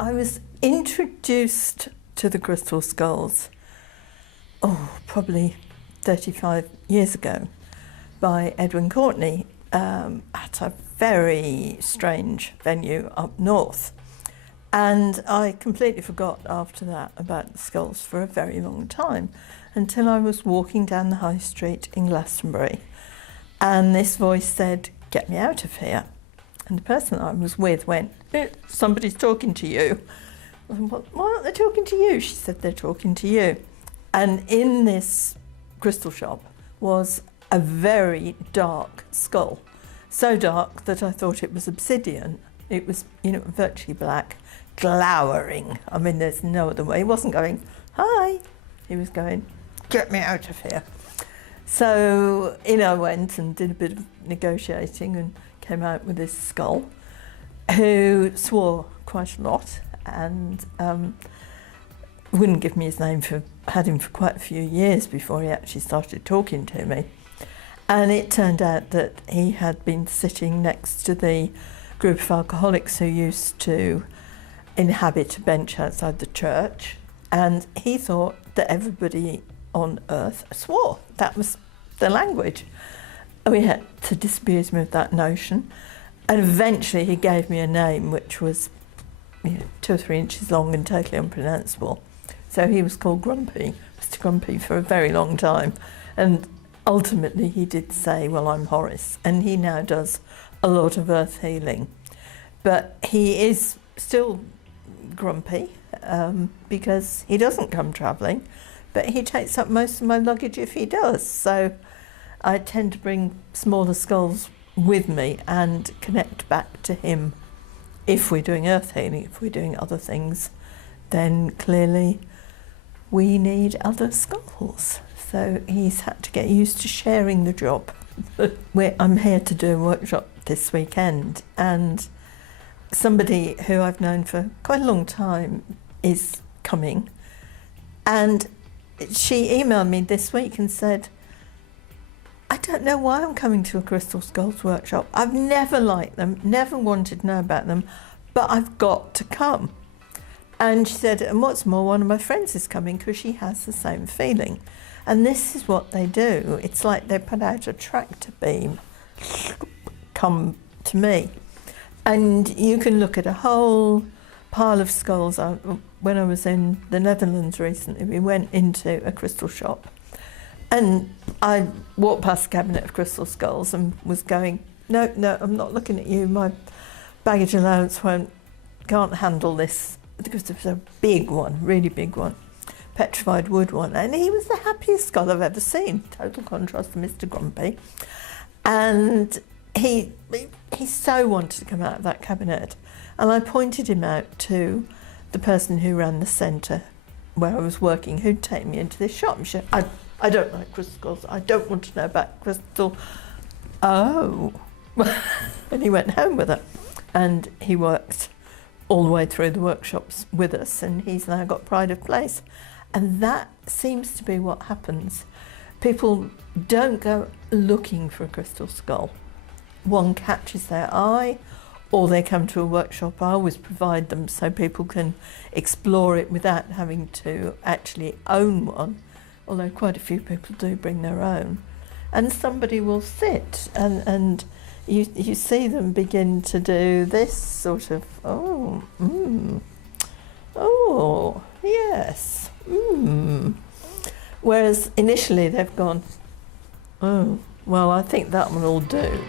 I was introduced to the Crystal Skulls, probably 35 years ago, by Edwin Courtney at a very strange venue up north. And I completely forgot after that about the skulls for a very long time, until I was walking down the high street in Glastonbury, and this voice said, "Get me out of here." And the person I was with went, "Somebody's talking to you." I said, "Why aren't they talking to you?" She said, "They're talking to you." And in this crystal shop was a very dark skull. So dark that I thought it was obsidian. It was, virtually black, glowering. I mean, there's no other way. He wasn't going, "Hi." He was going, "Get me out of here." So in I went and did a bit of negotiating and came out with this skull, who swore quite a lot and wouldn't give me his name. Had him for quite a few years before he actually started talking to me. And it turned out that he had been sitting next to the group of alcoholics who used to inhabit a bench outside the church, and he thought that everybody on earth swore. That was the language. We had to disabuse him of that notion, and eventually he gave me a name which was 2 or 3 inches long and totally unpronounceable. So he was called Grumpy, Mr. Grumpy, for a very long time. And ultimately he did say, "Well, I'm Horace," and he now does a lot of earth healing. But he is still grumpy because he doesn't come travelling, but he takes up most of my luggage if he does. So I tend to bring smaller skulls with me and connect back to him. If we're doing earth healing, if we're doing other things, then clearly we need other skulls. So he's had to get used to sharing the job. I'm here to do a workshop this weekend, and somebody who I've known for quite a long time is coming, and she emailed me this week and said, "I don't know why I'm coming to a Crystal Skulls workshop. I've never liked them, never wanted to know about them, but I've got to come." And she said, "And what's more, one of my friends is coming because she has the same feeling." And this is what they do. It's like they put out a tractor beam, "Come to me." And you can look at a whole pile of skulls. When I was in the Netherlands recently, we went into a crystal shop, and I walked past a cabinet of crystal skulls and was going, no, I'm not looking at you. My baggage allowance can't handle this. Because there was a big one, really big one, petrified wood one. And he was the happiest skull I've ever seen. Total contrast to Mr. Grumpy. And he so wanted to come out of that cabinet. And I pointed him out to the person who ran the centre where I was working, who'd taken me into this shop. And she said, I don't like crystal skulls. I don't want to know about crystal. Oh. And he went home with her. And he worked all the way through the workshops with us, and he's now got pride of place. And that seems to be what happens. People don't go looking for a crystal skull. One catches their eye, or they come to a workshop. I always provide them so people can explore it without having to actually own one, although quite a few people do bring their own. And somebody will sit and you see them begin to do this sort of, oh, yes, Whereas initially they've gone, oh, well, I think that one will do.